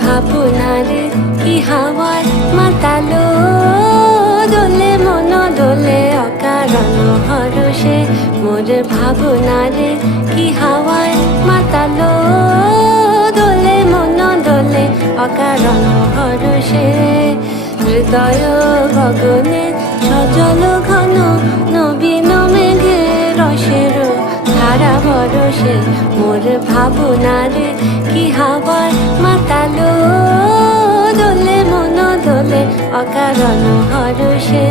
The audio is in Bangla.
ভাবনারে কি হাওয়ায় মাতালো দোলে মন দোলে অকারণ হরষে মোর ভাবনারে কি হাওয়ায় মাতালো দোলে মন দোলে অকারণ হরষে হৃদয় গগনে সজল ঘন নবীন মেঘে রসের ধারা বরসে মোর ভাবনারে কি হাওয়ায় মাতালো দোলে মন দোলে অকারণ হরষে।